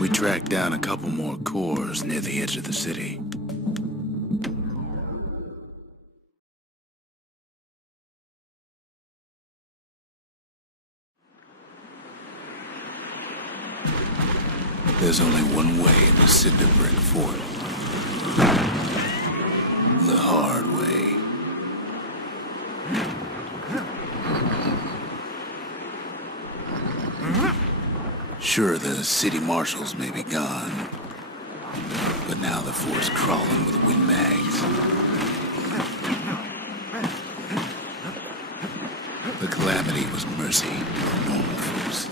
We tracked down a couple more cores near the edge of the city. There's only one way in the Cinder Brick Fort. The hard way. Sure, the city marshals may be gone, but now the fort's crawling with windbags. The calamity was mercy for normal folks.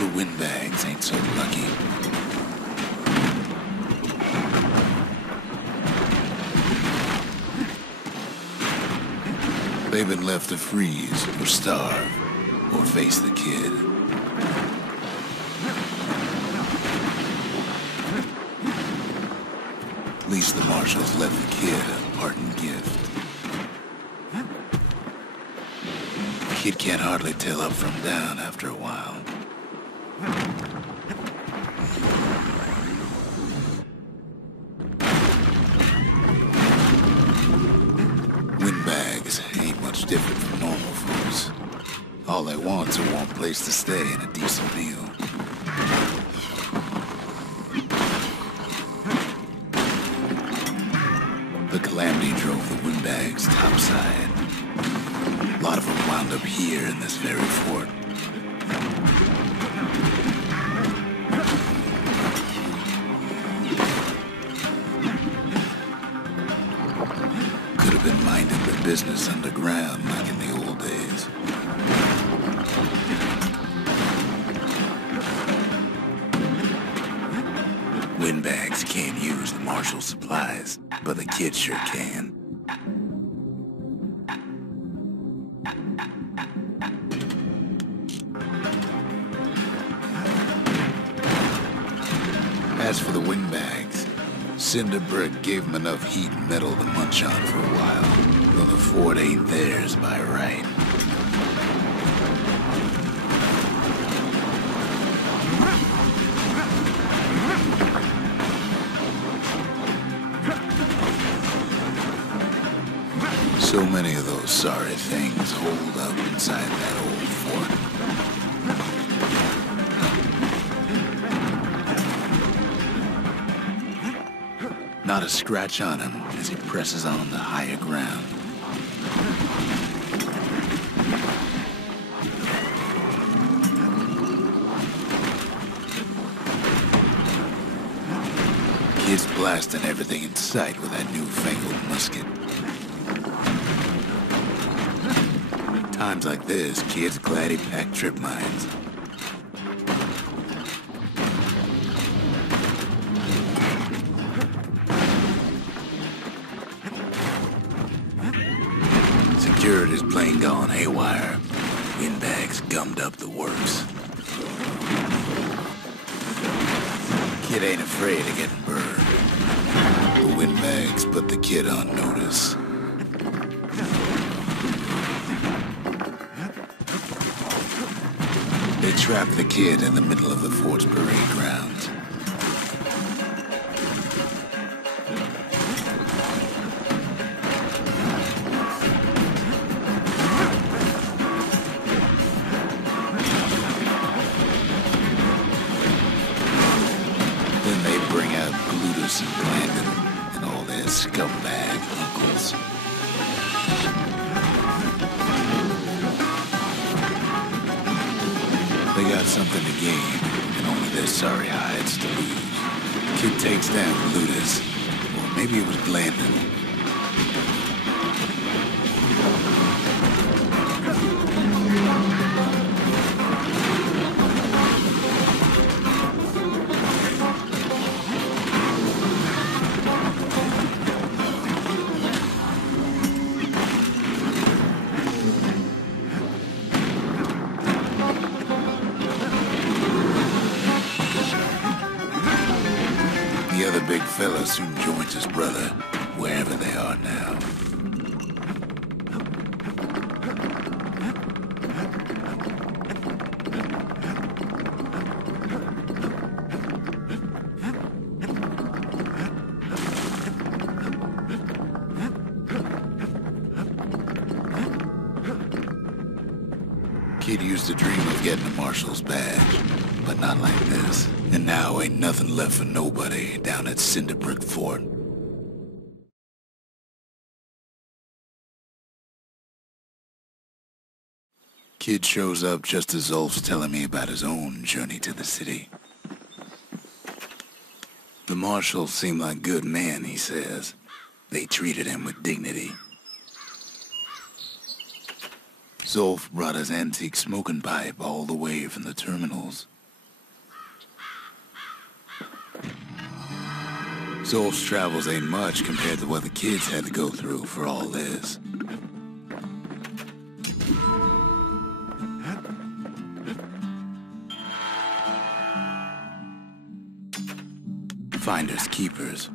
The windbags ain't so lucky. They've been left to freeze or starve or face the kid. At least the marshals left the kid a parting gift. The kid can't hardly tell up from down after a while. Windbags ain't much different from normal folks. All they want's a warm place to stay and a decent meal. The calamity drove the windbags topside. A lot of them wound up here in this very fort. Could have been minding their business underground like in the old days. Windbags can't use the marshal supplies, but the kid sure can. As for the windbags, Cinder Brick gave them enough heat and metal to munch on for a while, though the fort ain't theirs by right. So many of those sorry things hold up inside that old fort. Not a scratch on him as he presses on to higher ground. Kid's blasting everything in sight with that newfangled musket. Times like this, kid's glad he packed trip mines. Security's plane gone haywire. Windbags gummed up the works. Kid ain't afraid of getting burned. The windbags put the kid on notice. They trapped the kid in the middle of the fort's parade grounds. Then they bring out Glutus and Blandon and all their scumbag uncles. They got something to gain, and only their sorry hides to lose. Kid takes down Glutus, or maybe it was Blandon. The other big fella soon joins his brother, wherever they are now. Kid used to dream of getting a marshal's badge, but not like this. And now ain't nothing left for nobody down at Cinderbrick Fort. Kid shows up just as Zulf's telling me about his own journey to the city. The marshals seem like good men, he says. They treated him with dignity. Zulf brought his antique smoking pipe all the way from the terminals. Zulf's travels ain't much compared to what the kids had to go through for all this. Finders keepers.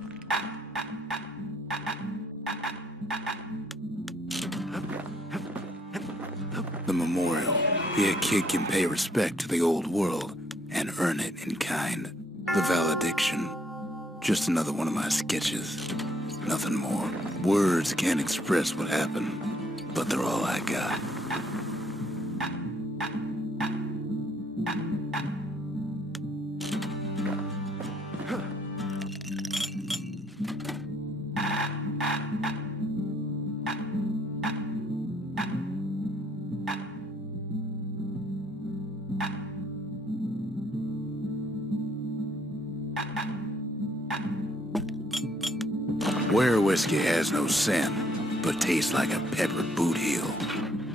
The memorial. Here a kid can pay respect to the old world and earn it in kind. The valediction. Just another one of my sketches. Nothing more. Words can't express what happened, but they're all I got. Where whiskey has no scent, but tastes like a peppered boot heel.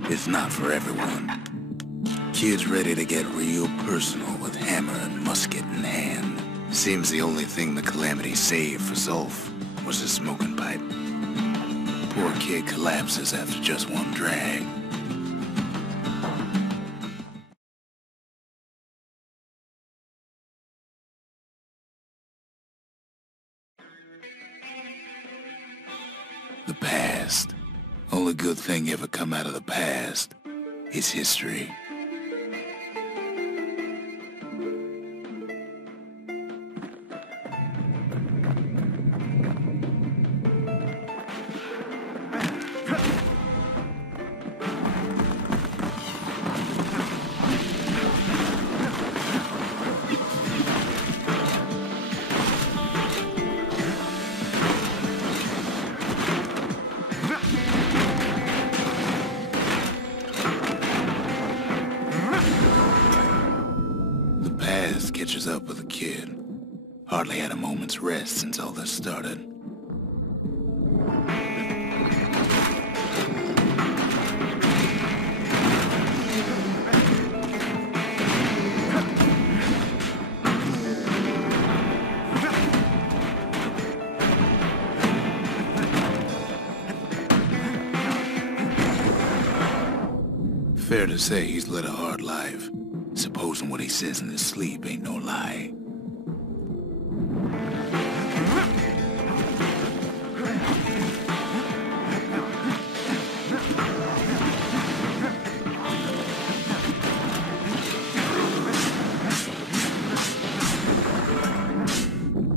It's not for everyone. Kids ready to get real personal with hammer and musket in hand. Seems the only thing the Calamity saved for Zulf was his smoking pipe. Poor kid collapses after just one drag. The past. Only good thing ever come out of the past is history. Catches up with the kid. Hardly had a moment's rest since all this started. Fair to say he's led a hard life. Supposing what he says in his sleep ain't no lie.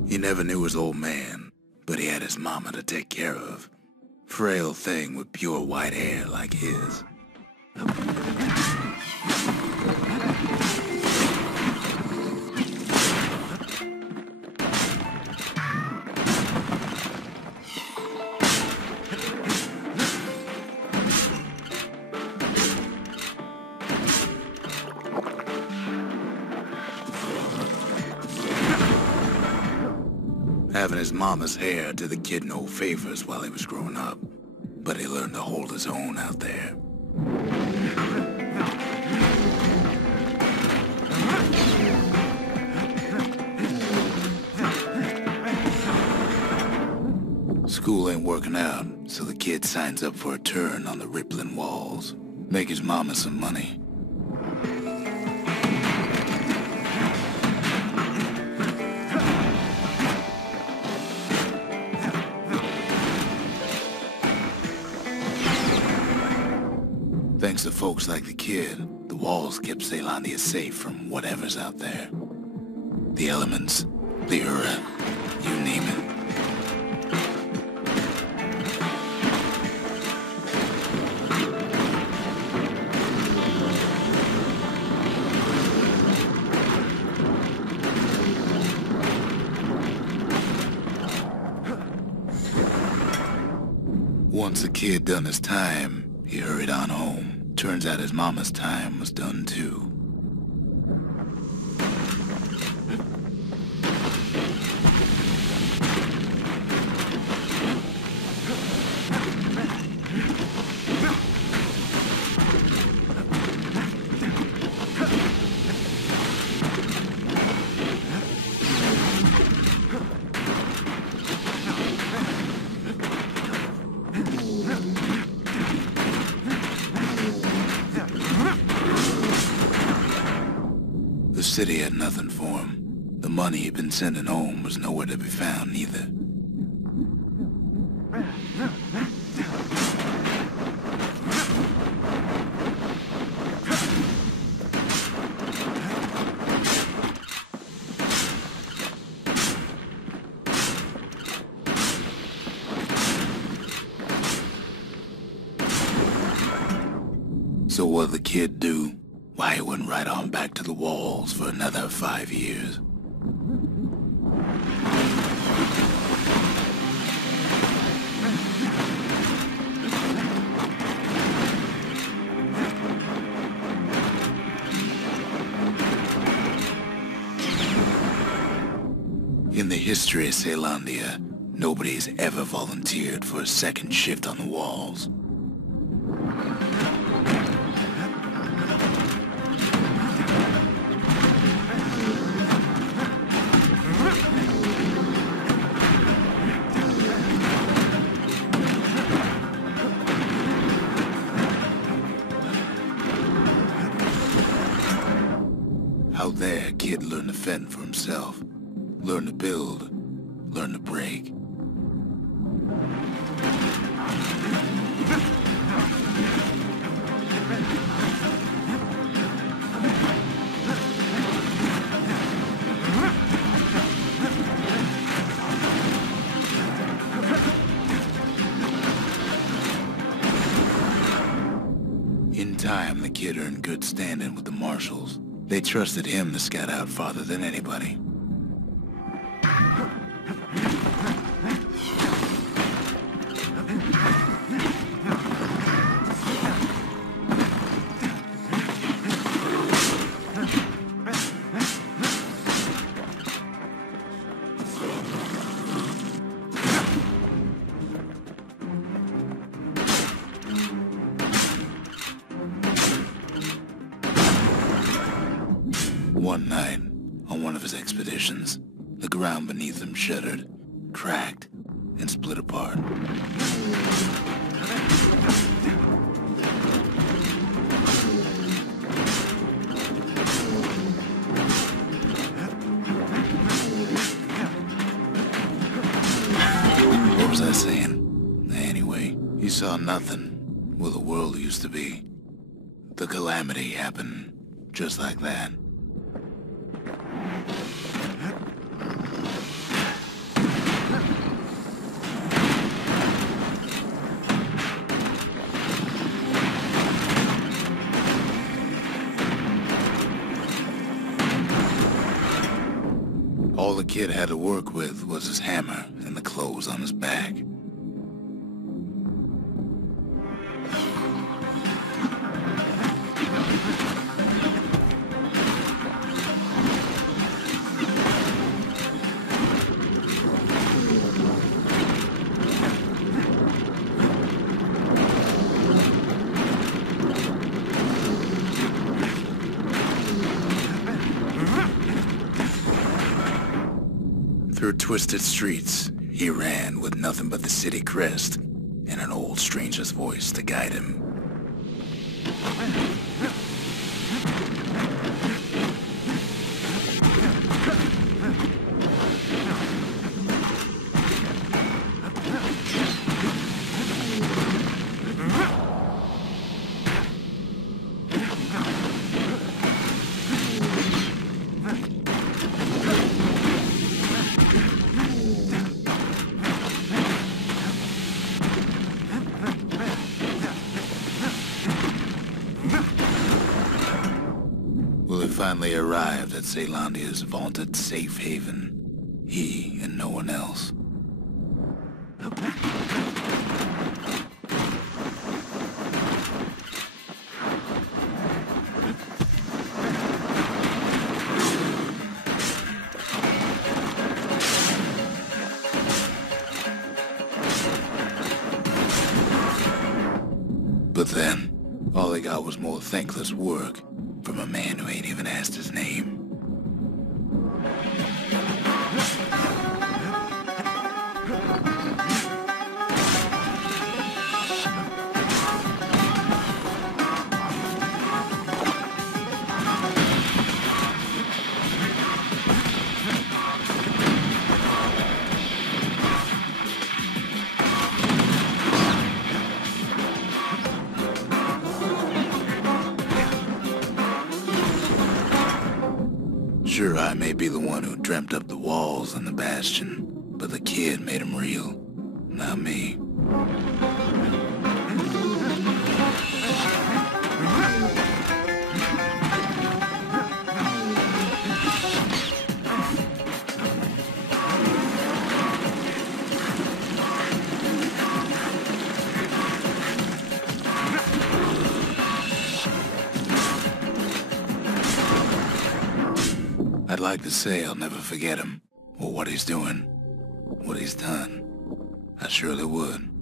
He never knew his old man, but he had his mama to take care of. Frail thing with pure white hair like his. Having his mama's hair did the kid no favors while he was growing up, but he learned to hold his own out there. School ain't working out, so the kid signs up for a turn on the rippling walls. Make his mama some money. Thanks to folks like the kid, the walls kept Zealandia safe from whatever's out there. The elements, the Ura, you name it. Once the kid done his time, he hurried on home. Turns out his mama's time was done too. The city had nothing for him. The money he'd been sending home was nowhere to be found either. So what'd the kid do? Why, he went right on back to the walls for another 5 years. In the history of Caelondia, nobody's ever volunteered for a second shift on the walls. Out there, a kid learned to fend for himself, learn to build, learn to break. In time, the kid earned good standing with the marshals. They trusted him to scout out farther than anybody. One night, on one of his expeditions, the ground beneath him shuddered, cracked, and split apart. What was I saying? Anyway, he saw nothing where the world used to be. The calamity happened just like that. All the kid had to work with was his hammer and the clothes on his back. Through twisted streets, he ran with nothing but the city crest and an old stranger's voice to guide him. Finally arrived at Caelondia's vaunted safe haven. He and no one else. All they got was more thankless work from a man who ain't even asked his name. Sure, I may be the one who dreamt up the walls and the Bastion, but the kid made them real, not me. I'd like to say I'll never forget him, or what he's doing, what he's done. I surely would.